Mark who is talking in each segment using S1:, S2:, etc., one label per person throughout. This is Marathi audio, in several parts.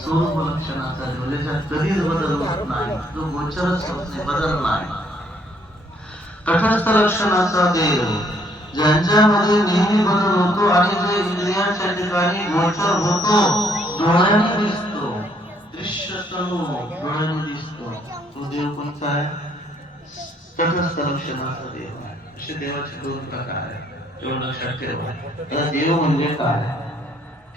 S1: स्वरूप लक्षणाचा ज्याच्यात कधीच बदल होत नाही. तो गोचरच होत नाही बदल नाही. तटस्थ लक्षणाचा देव ज्यांच्यामध्ये नेहमी बदल होतो आणि जे इंद्रियांच्या ठिकाणी गोचर होतो डोळ्याने दिसतो. दृश्य तनु डोळ्याने दिसतो. तो देव कोणता आहे? तटस्थ लक्षणाचा देव आहे. असे देवाचे दोन प्रकार आहेत. एवढं लक्षात ठेवा. देव म्हणजे काय?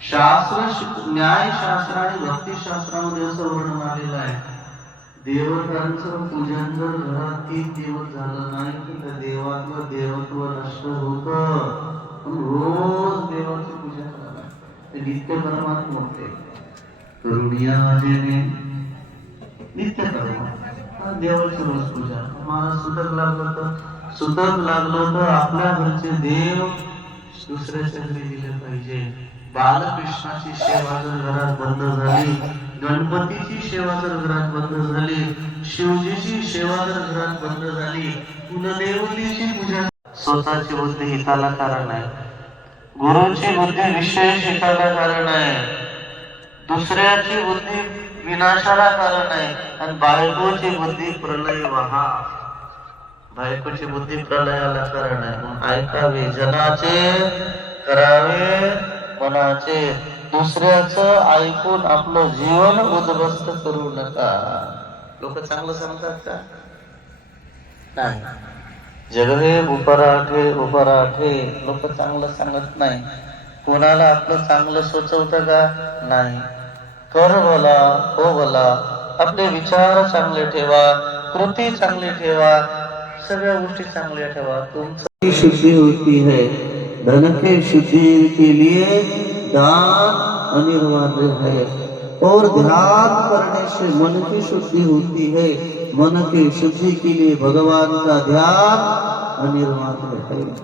S1: शास्त्र न्यायशास्त्र आणि भक्तिशास्त्रामध्ये असं वर्णन आलेलं आहे. देवतांचं पूजन जर घरात तीन दिवस झालं नाही की त्या देवातलं देवत्व नष्ट होत. रोज देवाचं पूजन करायला ते नित्य कर्मात मोठे करुणिया जेणे नित्य कर्म. हा देवाची रोज पूजा. मला सुतक लागलं तर सुतक लागलं तर आपल्या घरचे देव दुसऱ्या घरी दिले पाहिजे. बालकृष्णाची सेवा जर घरात बंद झाली गणपतीची सेवा जर घरात बंद झाली शिवजीची सेवा जर घरात बंद झाली कुलदेवतेची पूजा स्वतःची बुद्धी हिताला कारण आहे. गुरुची बुद्धी विषय शिकायला कारण आहे. दुसऱ्याची बुद्धी विनाशाला कारण आहे. आणि बायकोची बुद्धी प्रलय व्हा. बायकोची बुद्धी प्रलयाला कारण आहे. ऐकावे जनाचे करावे कोणाचे दुसऱ्याच ऐकून आपलं जीवन उद्ध्वस्त करू नका. लोक चांगलं सांगतात का? नाही. जगवे उपराठे उपराठे लोक चांगलं सांगत नाही. कोणाला आपलं चांगलं सुचवतं का? नाही. कर बोला हो बोला आपले विचार चांगले ठेवा कृती चांगली ठेवा सगळ्या गोष्टी चांगल्या ठेवा. तुमची शुद्धी होती है. धन के शुद्धि के लिए दान अनिवार्य है। और ध्यान करने से मन की शुद्धि होती है। मन की शुद्धि के लिए भगवान का ध्यान अनिवार्य है।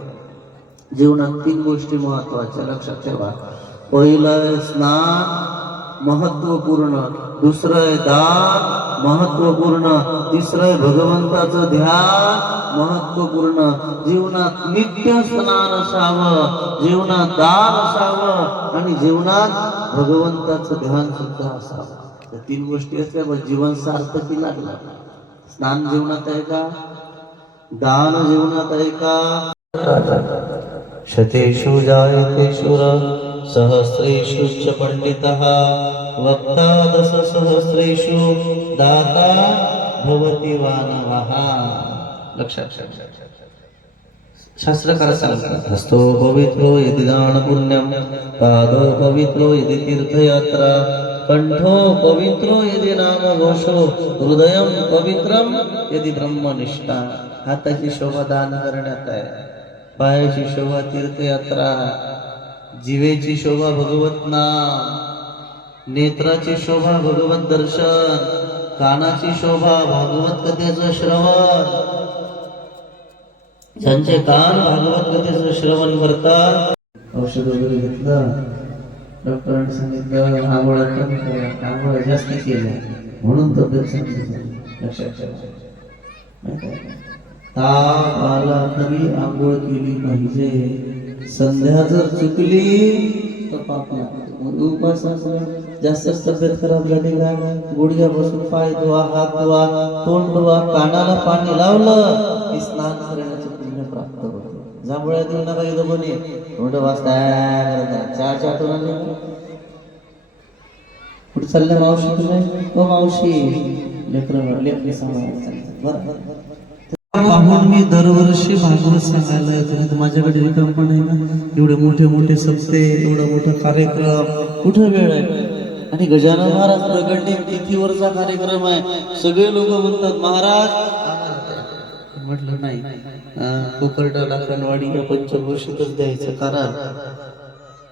S1: जीवनात तीन गोष्टी महत्वाच्या लक्षात ठेवा। पहिलं स्नान महत्वपूर्ण दुसरं दान महत्त्वपूर्ण तिसरं भगवंताचं ध्यान महत्त्वपूर्ण जीवनात नित्य स्नान असावं जीवनात दान असावं आणि जीवनात भगवंताचं ध्यान सुद्धा असावं. तीन गोष्टी असल्या मग जीवन सार्थकी लागला स्नान जीवनात आहे का? दान जीवनात आहे का? शतेषु जायते शूर. सहस्रेषु च पंडितः वक्ता दशसहस्रेषु दाता भवति वानवः लक्षात शास्त्रकार सांगतात हस्तो पवित्रो यदि दान पुण्यम पादो पवित्रो यदि तीर्थयात्रा कंठो पवित्रो यदि नाम घोषो हृदय पवित्रम यदि ब्रह्मनिष्ठा। हाताची शोभा दान करण्यात आहे। पायाची शोभा तीर्थयात्रा। जीवेची शोभा भगवत नाम नेत्राची शोभा भगवत दर्शन कानाची शोभा भागवत कथेचं श्रवण. ज्यांचे कान भागवत कथेचं श्रवण करतात. औषध वगैरे घेतलं. डॉक्टरांनी सांगितलं आंघोळा कमी करा आंघोळा जास्त केल्या म्हणून तब्येत झाली. लक्षात ठेवा? ताप आला तरी आंघोळ केली पाहिजे. संध्या जर चुकली तर पाप लागतो उपासामुळे जास्तच तब्येत खराब झाली का? गुडघ्या बसून पाय धुवा हात धुवा तोंड धुवा कानाला पाणी लावलं की स्नान करण्याचं पुण्य प्राप्त होतं. जांभळ्या देऊ नका इथं कोणी तोंड वाजता चार चार टोनाने. कुठे चालल्या मावशी तुम्ही हो मावशी. लेकर लेकरी सांभाळायला बरं. पाहून मी दरवर्षी भागवत सांगायला येतो. माझ्याकडे रिकाम पण आहे ना. एवढे मोठे मोठे सप्ते एवढा मोठा कार्यक्रम. कुठं वेळ आहे? आणि गजानन महाराज प्रगटी तिथीवरचा कार्यक्रम आहे. सगळे लोक म्हणतात महाराज म्हटलं नाही. अं, कोकरडाला या पंचक्रोशीतच द्यायचं कारण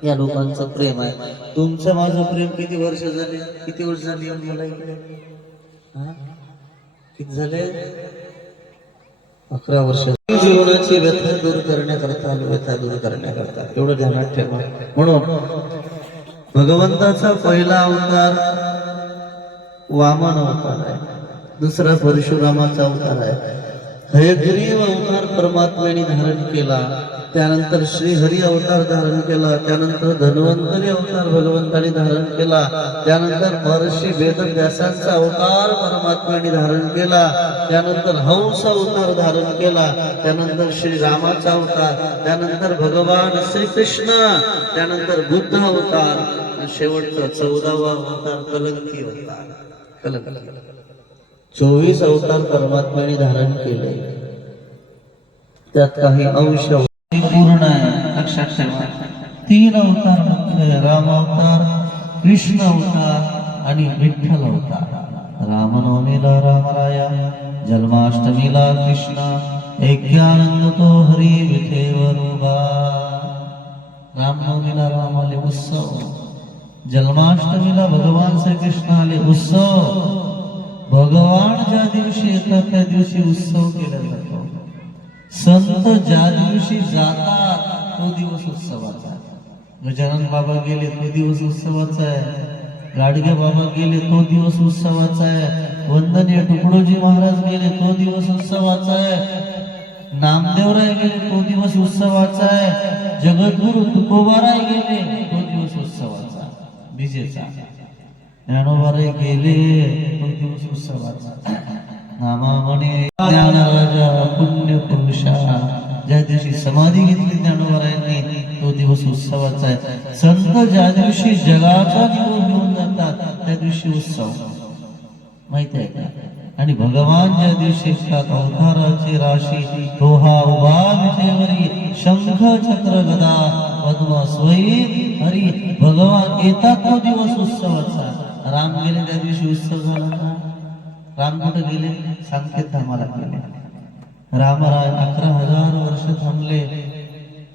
S1: या लोकांचं प्रेम आहे. तुमचं माझं प्रेम किती वर्ष झाले? किती वर्ष झाली मला इकडे किती झाले? अकरा वर्ष जीवनाची व्यथा दूर करण्याकरता आणि व्यथा दूर करण्याकरता. एवढं ध्यानात ठेवा. म्हणून भगवंताचा पहिला अवतार वामन अवतार आहे. दुसरा परशुरामाचा अवतार आहे. हयग्रीव अवतार परमात्म्याने धारण केला. त्यानंतर श्री हरी अवतार धारण केला त्यानंतर धन्वंतरी अवतार भगवंताने धारण केला त्यानंतर महर्षी वेदव्यासांचा अवतार परमात्म्याने धारण केला त्यानंतर हंस अवतार धारण केला त्यानंतर श्री रामाचा अवतार त्यानंतर भगवान श्रीकृष्ण त्यानंतर बुद्ध अवतार शेवटचा चौदावा अवतार कलंकी अवतार. कलंक. चोवीस अवतार परमात्म्याने धारण केले. त्यात काही अंश पूर्ण लक्षात ठेवा. तीन अवतार मुख्य राम अवतार, कृष्ण अवतार आणि विठ्ठल अवतार. रामनवमीला रामराया, जन्माष्टमीला कृष्ण ऐक्यानंद तो हरी विठेवर उभा रामनवमीला राम आले उत्सव. जन्माष्टमीला भगवान श्रीकृष्ण आले उत्सव. भगवान ज्या दिवशी येतात, त्या दिवशी उत्सव केला जातो. संत ज्या दिवशी जातात तो दिवस उत्सवाचा आहे. गजानन बाबा गेले तो दिवस उत्सवाचा आहे. गाडगे बाबा गेले तो दिवस उत्सवाचा आहे. वंदनीय तुकडोजी महाराज गेले तो दिवस उत्सवाचा आहे. नामदेवराय गेले तो दिवस उत्सवाचा आहे. जगद्गुरु तुकोबाराय गेले तो दिवस उत्सवाचा विजेचा. ज्ञानोबाराय गेले तो दिवस उत्सवाचा पुण्य पुरुषा ज्या दिवशी समाधी घेतली ज्ञानोबारायांनी तो दिवस उत्सवाचा आहे संत ज्या दिवशी जगाचा निरोप घेऊन जातात त्या दिवशी उत्सव माहिती आहे का आणि भगवान ज्या दिवशी अवताराची राशी तो हा उभा विजेवरी शंख चक्र गदा पद्मा स्वयी हरी भगवान येतात तो दिवस उत्सवाचा राम गेले त्या दिवशी उत्सव झाला का राम कुठे गेले? सांकेत धामाला गेले. रामराय अकरा हजार वर्ष थांबले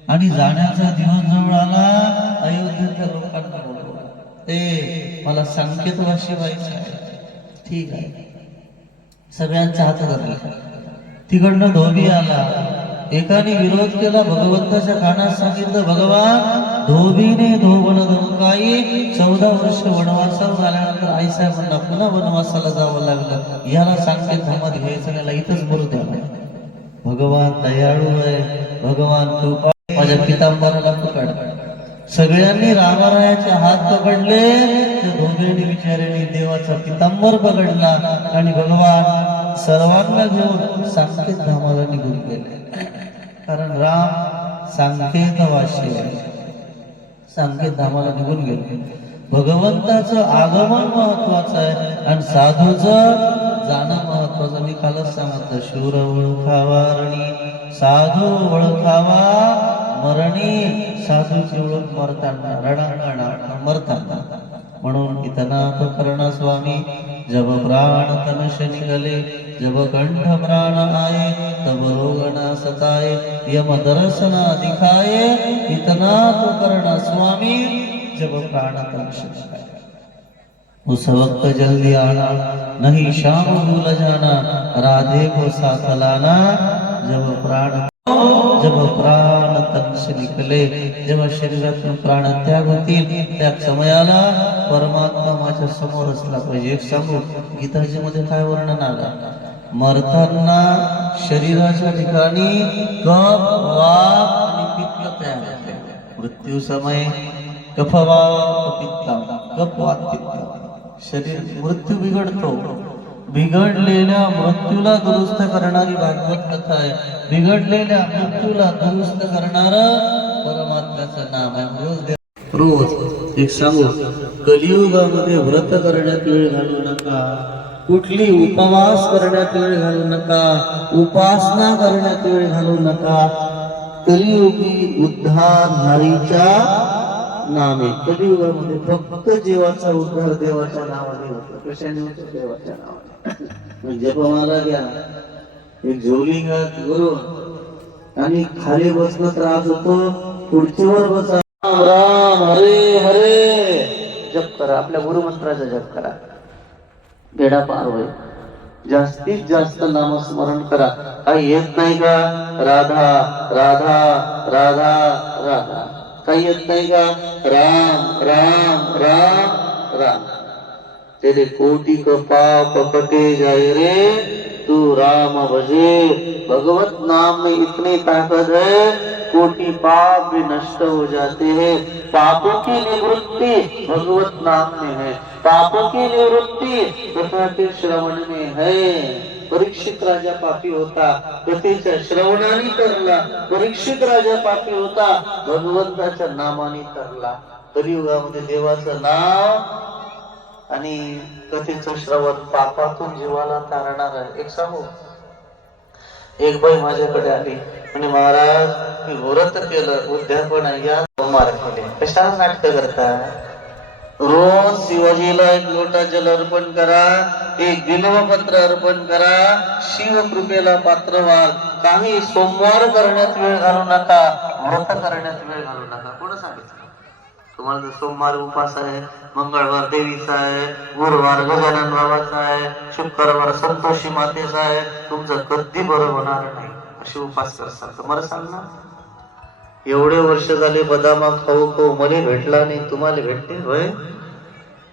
S1: आणि जाण्याचा दिवस जवळ आला अयोध्येच्या लोकांना बोलवलं. ते मला संकेतवाशी व्हायचं आहे. ठीक आहे. सगळ्यांच्या हात धरले. तिकडनं धोबी आला. एकाने विरोध केला भगवंताच्या कानात सांगितलं भगवान धोबीने धोबण धोकाई चौदा वर्ष वनवासावर आल्यानंतर आईसाहेबांना पुन्हा वनवासाला जावं लागलं. याला सांगते धामात घ्यायचं इथंच बोलू द्या. भगवान दयाळू आहे. भगवान कृपा माझ्या पितांबराला पकड. सगळ्यांनी रामरायाचे हात पकडले. त्या धोबीने विचाराने देवाचा पितांबर पकडला. आणि भगवान सर्वांना घेऊन सांकेत धामाला निघून गेले. कारण राम सांकेत वाशी आहे. सांकेत धामाला निघून गेले. भगवंताचं आगमन महत्वाचं आहे आणि साधूचं जाणं महत्वाचं. मी कालच सांगितलं शूर ओळखावा रणी साधू ओळखावा मरणी. साधूची ओळख मरताना रणांगणा मरताना. म्हणून इतनाथ कर्ण स्वामी. जब प्राण तनश निकले जब कंठ प्राण आए तब रोगना सताए यम दर्शना दिखाए इतना तो करना स्वामी जब प्राण तन निकले। उस वक्त जल्दी आना नहीं शाम भूल जाना राधे को साथ लाना जब प्राण जब प्राण तन निकले. जेव्हा शरीरातून प्राण त्याग होतील त्या समयाला परमात्मा माझ्यासमोर असला पाहिजे. एक सांगू गीताजी मध्ये काय वर्णन आला? मरताना शरीराच्या ठिकाणी कफ वाप आणि पित्त तयार होते. मृत्यू समय कफवाप पित्त. कफवात पित्त. शरीर मृत्यू बिघडतो. बिघडलेल्या मृत्यूला दुरुस्त करणारी भागवत कथा आहे. बिघडलेल्या मृत्यूला दुरुस्त करणार परमात्म्याचं नाम आहे. रोज रोज एक सांगू कलियुगामध्ये व्रत करण्यात वेळ घालू नका. कुठली उपवास करण्यात वेळ घालू नका. उपासना करण्यात वेळ घालू नका. कलियुगी उद्धार नारीच्या नामे. कलियुगामध्ये फक्त जीवाचा उद्धार देवाच्या नावाने होतो. कशाने होतो? देवाच्या नावाने. म्हणजे जपमाला घ्या. एक झोली घ्या करून आणि खाली बसणं त्रास होतो खुर्चीवर बसा. राम राम हरे हरे. जप करा आपल्या गुरुमंत्राचा जप करा. बेडा पार होईल. जास्तीत जास्त नामस्मरण करा. काही येत नाही का? राधा राधा राधा राधा. काही येत नाही का? राम राम राम राम. तेरे कोटि का पाप कटे जाए रे तू राम भजे भगवत नाम में इतनी ताकत है कोटि पाप भी नष्ट हो जाते हैं। पापों की निवृत्ति भगवत नाम में है। पापों की निवृत्ति कथा के श्रवण में है। परीक्षित राजा पापी होता कथेच्या श्रवणाने करला परीक्षित राजा पापी होता भगवंताच्या नामाने करला कलियुगामध्ये देवाचं नाव आणि कथेचं श्रवण पापातून जीवाला तारणार एक सांगू? एक बाई माझ्याकडे आली. म्हणे महाराज मी व्रत केलं उद्यापन या सोमवार कशाला नाटक करता रोज शिवाजीला एक लोटा जल अर्पण करा एक बिल्वपत्र अर्पण करा शिव कृपेला पात्र व्हाल काही सोमवार करण्यात वेळ घालू नका व्रत करण्यात वेळ घालू नका. कोण सांगितलं? तुम्हाला जर सोमवार उपास आहे मंगळवार देवीचा आहे गुरुवार गजानन बाबाचा आहे शुक्रवार संतोषी मातेचा आहे. तुमचं कधी बरं होणार नाही असे उपास करतात तर मला सांग ना. एवढे वर्ष झाले बदामा खाऊ खाऊ मला भेटला नाही तुम्हाला भेटते होय?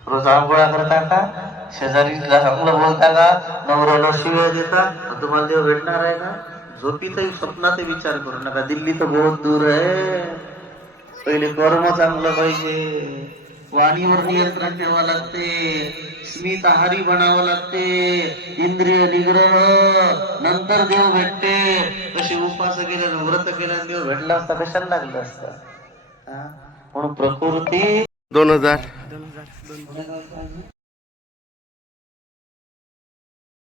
S1: रोज आंघोळा करता का? शेजारीला चांगलं बोलता का? नवऱ्याला शिव्या देता? तुम्हाला देव भेटणार आहे का झोपीतही स्वप्नाचा विचार करू नका दिल्ली तर बहुत दूर आहे. पहिले कर्म चांगलं पाहिजे. वाणीवर नियंत्रण ठेवावं लागते. स्मित आहारी बनावं लागते. इंद्रिय निग्रह. नंतर देव भेटते. कसे उपास केले व्रत केल्याने देव भेटला असता कशाला लागलं असतं? हा? म्हणून प्रकृती
S2: दोन हजार.